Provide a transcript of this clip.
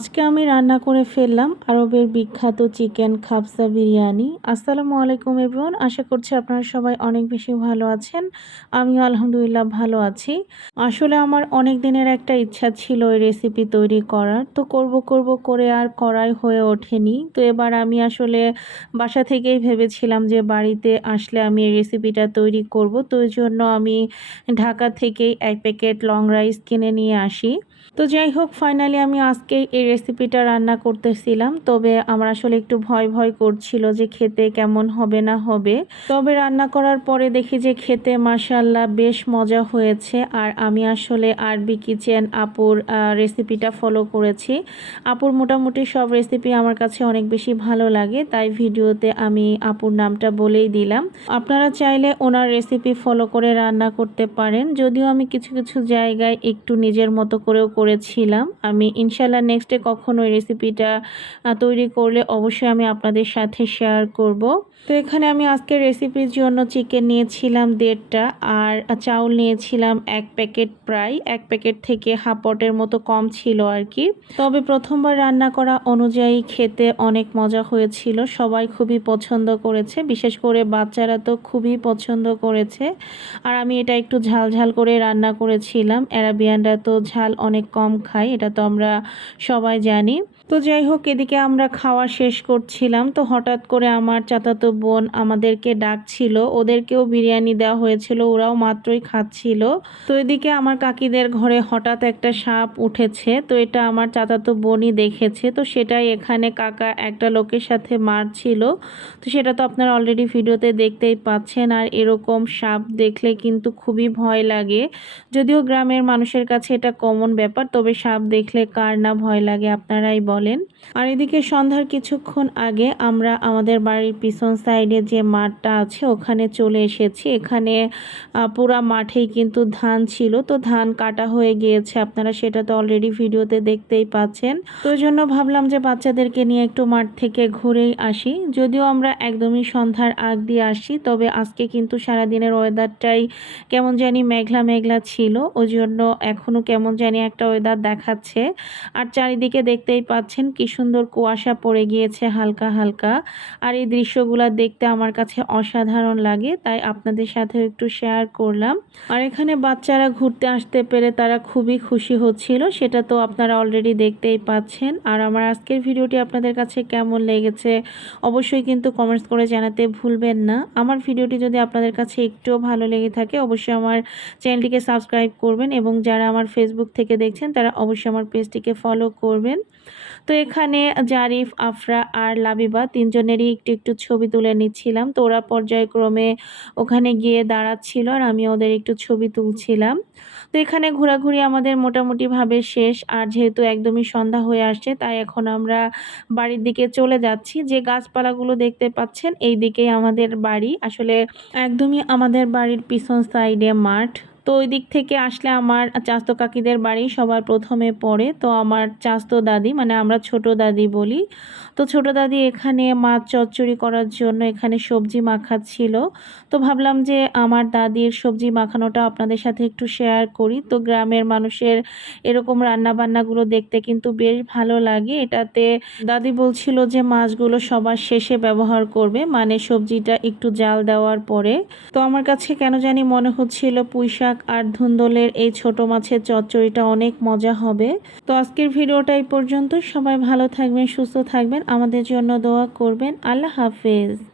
আজকে আমি রান্না করে ফেললাম আরবের বিখ্যাত চিকেন খাবসা বিরিয়ানি। আসসালামু আলাইকুম এভরিওয়ান, আশা করছি আপনারা সবাই অনেক বেশি ভালো আছেন। আমিও আলহামদুলিল্লাহ ভালো আছি। আসলে আমার অনেক দিনের একটা ইচ্ছা ছিল এই রেসিপি তৈরি করার। তো করব করব করে আর করাই হয়ে ওঠেনি। তো এবার আমি আসলে বাসা থেকেই ভেবেছিলাম যে বাড়িতে আসলে আমি এই রেসিপিটা তৈরি করব। তো জন্য আমি ঢাকা থেকেই এক প্যাকেট লং রাইস কিনে নিয়ে আসি। তো যাই হোক ফাইনালি আমি আজকে এই রেসিপিটা রান্না করতেছিলাম। তবে আমার আসলে একটু ভয় ভয় করছিল যে খেতে কেমন হবে না হবে। তবে রান্না করার পরে দেখি যে খেতে মাসাল্লাহ বেশ মজা হয়েছে। আর আমি আসলে আরবি কিচেন আপুর রেসিপিটা ফলো করেছি। আপুর মোটামুটি সব রেসিপি আমার কাছে অনেক বেশি ভালো লাগে, তাই ভিডিওতে আমি আপুর নামটা বলেই দিলাম। আপনারা চাইলে ওনার রেসিপি ফলো করে রান্না করতে পারেন। যদিও আমি কিছু কিছু জায়গায় একটু নিজের মতো করেও করেছিলাম। আমি ইনশাল্লাহ নেক্সটে কখনো ওই রেসিপিটা তৈরি করলে অবশ্যই আমি আপনাদের সাথে শেয়ার করব। তো এখানে আমি আজকে রেসিপির জন্য চিকেন নিয়েছিলাম দেড়টা আর চাউল নিয়েছিলাম এক প্যাকেট প্রায়। এক প্যাকেট থেকে হাফ পটের মতো কম ছিল আর কি। তবে প্রথমবার রান্না করা অনুযায়ী খেতে অনেক মজা হয়েছিল। সবাই খুবই পছন্দ করেছে। বিশেষ করে বাচ্চারা তো খুবই পছন্দ করেছে। আর আমি এটা একটু ঝাল ঝাল করে রান্না করেছিলাম। অ্যারাবিয়ানরা তো ঝাল অনেক কম খাই এটা তো আমরা সবাই জানি। তো যাই হোক, এদিকে আমরা খাওয়া শেষ করছিলাম। তো হঠাৎ করে আমার চাচাতো বোন আমাদেরকে ডাকছিল। ওদেরকেও বিরিয়ানি দেওয়া হয়েছিল, ওরাও মাত্রই খাচ্ছিল। তো এদিকে আমার কাকিদের ঘরে হঠাৎ একটা সাপ উঠেছে। তো এটা আমার চাচাতো বোনই দেখেছে। তো সেটাই এখানে কাকা একটা লোকের সাথে মারছিল। তো সেটা তো আপনারা অলরেডি ভিডিওতে দেখতেই পাচ্ছেন। আর এরকম সাপ দেখলে কিন্তু খুবই ভয় লাগে। যদিও গ্রামের মানুষের কাছে এটা কমন ব্যাপার, তবে সাপ দেখলে কার না ভয় লাগে, আপনারাই বলেন। আর এদিকে সন্ধ্যার কিছুক্ষণ আগে আমরা আমাদের বাড়ির পিছন সাইডে যে মাঠটা আছে, ওখানে চলে এসেছি। এখানে পুরা মাঠেই কিন্তু ধান ছিল। তো ধান কাটা হয়ে গিয়েছে। আপনারা সেটা তো অলরেডি ভিডিওতে দেখতেই পাচ্ছেন। তো জন্য ভাবলাম যে বাচ্চাদেরকে নিয়ে একটু মাঠ থেকে ঘুরেই আসি। যদিও আমরা একদমই সন্ধ্যার আগ দিয়ে আসি তবে আজকে কিন্তু সারাদিনের ওয়েদারটাই কেমন জানি মেঘলা মেঘলা ছিল। ওই জন্য এখনও কেমন জানি একটা ওয়েদার দেখাচ্ছে। আর চারিদিকে দেখতেই পাচ্ছেন। কি সুন্দর কুয়াশা পড়ে গিয়েছে হালকা হালকা। আর এই দৃশ্যগুলো দেখতে আমার কাছে অসাধারণ লাগে, তাই আপনাদের সাথেও একটু শেয়ার করলাম। আর এখানে বাচ্চারা ঘুরতে আসতে পেরে তারা খুবই খুশি হচ্ছিল, সেটা তো আপনারা অলরেডি দেখতেই পাচ্ছেন। আর আমার আজকের ভিডিওটি আপনাদের কাছে কেমন লেগেছে, অবশ্যই কিন্তু কমেন্টস করে জানাতে ভুলবেন না। আমার ভিডিওটি যদি আপনাদের কাছে একটুও ভালো লেগে থাকে, অবশ্যই আমার চ্যানেলটিকে সাবস্ক্রাইব করবেন এবং যারা আমার ফেসবুক থেকে দেখছেন, তারা অবশ্যই আমার পেজটিকে ফলো করবেন। তো এখানে জারিফ, আফরা আর লাবিবা তিনজনেরই একটু একটু ছবি তুলে নিচ্ছিলাম। তো ওরা পর্যায়ক্রমে ওখানে গিয়ে দাঁড়াচ্ছিল আর আমি ওদের একটু ছবি তুলছিলাম। তো এখানে ঘোরাঘুরি আমাদের মোটামুটিভাবে শেষ। আর যেহেতু একদমই সন্ধ্যা হয়ে আসছে, তাই এখন আমরা বাড়ির দিকে চলে যাচ্ছি। যে গাছপালাগুলো দেখতে পাচ্ছেন, এই দিকেই আমাদের বাড়ি। আসলে একদমই আমাদের বাড়ির পিছন সাইডে মাঠ। তো ওই দিক থেকে আসলে আমার চাস্তো কাকিদের বাড়ি সবার প্রথমে পড়ে। তো আমার চাস্তো দাদি মানে আমরা ছোট দাদি বলি। তো ছোট দাদি এখানে মাছ চচ্চড়ি করার জন্য এখানে সবজি মাখাচ্ছিল। তো ভাবলাম যে আমার দাদির সবজি মাখানোটা আপনাদের সাথে একটু শেয়ার করি। তো গ্রামের মানুষের এরকম রান্না বান্নাগুলো দেখতে কিন্তু বেশ ভালো লাগে। এটাতে দাদি বলছিল যে মাছগুলো সবার শেষে ব্যবহার করবে মানে সবজিটা একটু জাল দেওয়ার পরে। তো আমার কাছে কেন জানি মনে হচ্ছিল পুঁইশাক শাক আর ধুন্দলের এই ছোট মাছের চচ্চড়িটা অনেক মজা হবে। তো আজকের ভিডিওটা এই পর্যন্ত। সবাই ভালো থাকবেন, সুস্থ থাকবেন। আমাদের জন্য দোয়া করবেন। আল্লাহ হাফেজ।